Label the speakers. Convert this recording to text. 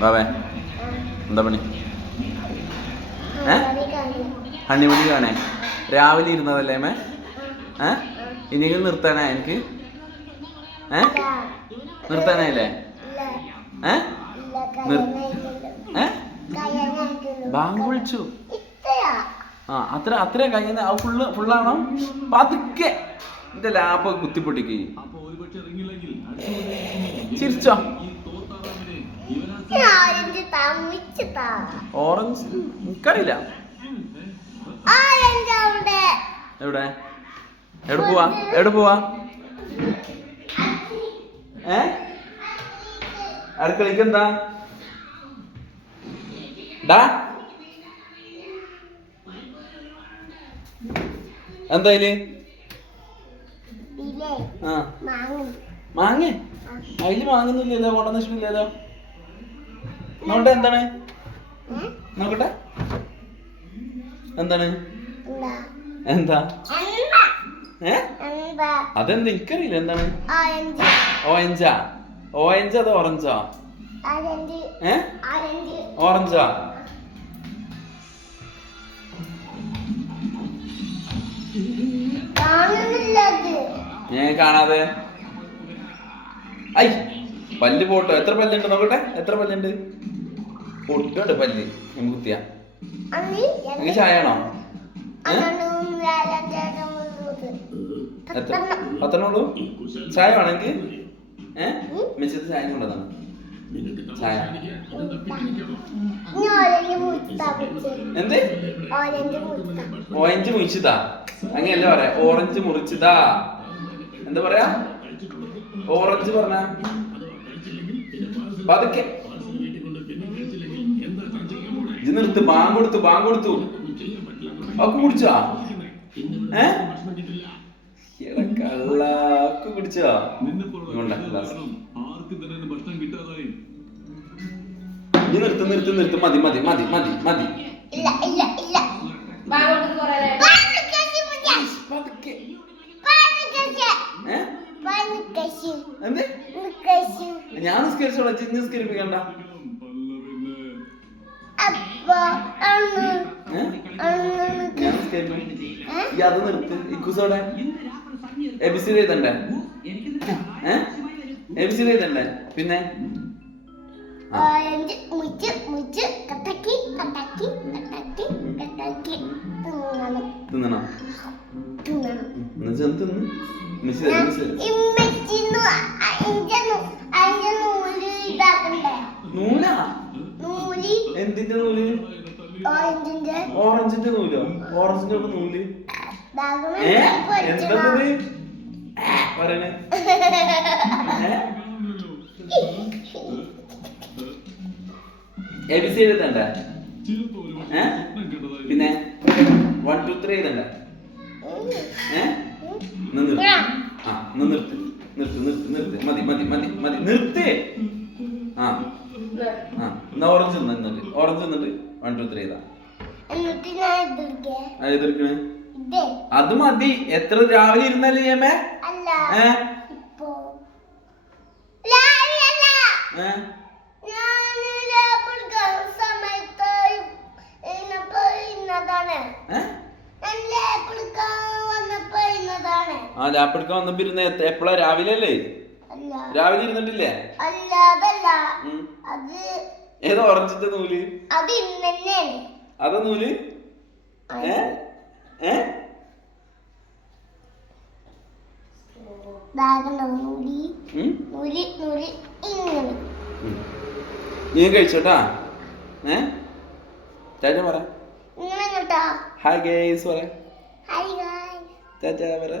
Speaker 1: ബാബേ എന്താ പണി? ഏ? ഹണിമണി കാണേ രാവിലെ ഇരുന്നതല്ലേ മേ? ഏ? ഇനിയെങ്കിലും നിർത്താനാ എനിക്ക്? ഏ? നിർത്താനായില്ലേ? ഏ? ബാങ്ക് വിളിച്ചു. ആ അത്ര അത്ര കഴിഞ്ഞ ഫുള്ള് ഫുള്ളാണോ? പതുക്കെ. എന്റെ ലാപ്പ് കുത്തിപ്പൊട്ടിക്ക്. ചിരിച്ചോ? ഓറഞ്ച്? എനിക്കറിയില്ല. എവിടെ? എവിടെ പോവാ? എവിടെ പോവാ? ഏ? അടുക്കളയ്ക്ക് എന്താ? ഡാ? എന്താ ഇതിൽ ആ. മാങ്ങ. അതിൽ മാങ്ങുന്നില്ലല്ലോ കൊണ്ടുവന്നിട്ടില്ലല്ലോ നോട്ടെ എന്താണ്? നോക്കട്ടെ. എന്താണ്? എന്താ? ഏ? അതെന്താ എനിക്കറിയില്ല എന്താണ്? ഓറഞ്ചാ. ഓറഞ്ച്? അതോ ഓറഞ്ചോ? ഏ? ഓറഞ്ചാ? ഞാൻ കാണാതെ? ഐ പല്ല് പോട്ടോ. എത്ര പല്ലുണ്ട്? നോക്കട്ടെ. എത്ര പല്ലുണ്ട്? പൊട്ടുണ്ട് പല്ല്. നമുക്ക് കുത്തിയാ. നിങ്ങൾക്ക് ചായ ആണോ ഏ? എത്ര? പത്തെണ്ണം ഉള്ളൂ? ചായ വേണമെങ്കിൽ ഏ മെച്ചത്ത് ചായ കൊണ്ടതാണ് ചായ. എന്ത്? ഓറഞ്ച് മുറിച്ചതാ അങ്ങനെയല്ല പറയാ. ഓറഞ്ച് മുറിച്ചതാ എന്താ പറയാ? ഓറഞ്ച് പറഞ്ഞ? പതുക്കെ. ഇത് നിർത്ത് ബാങ്ക് കൊടുത്തു ബാങ്ക് കൊടുത്തു. ഒക്കെ കുടിച്ചോ. ഇനി നിർത്ത് നിർത്ത് നിർത്ത്. മതി മതി മതി മതി മതി. ഞാൻ നിസ്കരിച്ചോളാം. ചിന്ന് നിസ്കരിപ്പിക്കണ്ട. അത് നിർത്ത്. ഇക്കുസോടെ A B C D എഴുതണ്ടേ? A B C D A B C എഴുതണ്ടേ? പിന്നെ?
Speaker 2: തിന്നണം.
Speaker 1: തിന്നണം. തിന്ന് മിസ് തരും, മിസ് തരും.
Speaker 2: ഇമ്മച്ചിന്നു അതിന്റെ നൂ- അതിന്റെ നൂൽ ഇതാക്കണ്ടേ
Speaker 1: നൂലാ
Speaker 2: നൂൽ
Speaker 1: എന്തിന്റെ നൂൽ?
Speaker 2: ഓറഞ്ചിന്റെ.
Speaker 1: നൂലോ? ഓറഞ്ചിന്റെ ഒക്കെ
Speaker 2: നൂൽ.
Speaker 1: എന്തത് പറയണേ. എ ബി സി എഴുതണ്ട? പിന്നെ വൺ ടു ത്രീ എഴുതണ്ട?
Speaker 2: ഉം.
Speaker 1: ഏ? ഒന്ന് നിർത്ത്. ആ നിർത്ത്. നിർത്ത് നിർത്ത് നിർത്ത്. മതി മതി മതി മതി. നിർത്ത്. ആ. ആ. എന്നാ ഓറഞ്ച് തിന്ന് എന്നിട്ട് ഓറഞ്ച് തിന്നിട്ട് വൺ ടു ത്രീ ഇതാ. അത് എതിർക്കണേ?
Speaker 2: ഇതേ.
Speaker 1: അത് മതി. എത്ര രാവിലെ ഇരുന്നല്ലേ
Speaker 2: ഇന്നതാണ്.
Speaker 1: ആ ലാപ്പെടുക്കാൻ വന്നപ്പോ ഇരുന്ന എപ്പോഴാ? രാവിലെ അല്ലേ?
Speaker 2: അല്ല.
Speaker 1: രാവിലെ ഇരുന്നിട്ടില്ലേ?
Speaker 2: അല്ല അതല്ല. അത്
Speaker 1: ഏതോ ഓറഞ്ചിന്റെ നൂൽ?
Speaker 2: അത്
Speaker 1: അതാ നൂൽ? ഏ? ഏ? നീ കഴിച്ചോട്ടാ? ഏ? ചാച്ച പറ. ഹായ് ഗേസ് പറ. ചാച്ച പറ.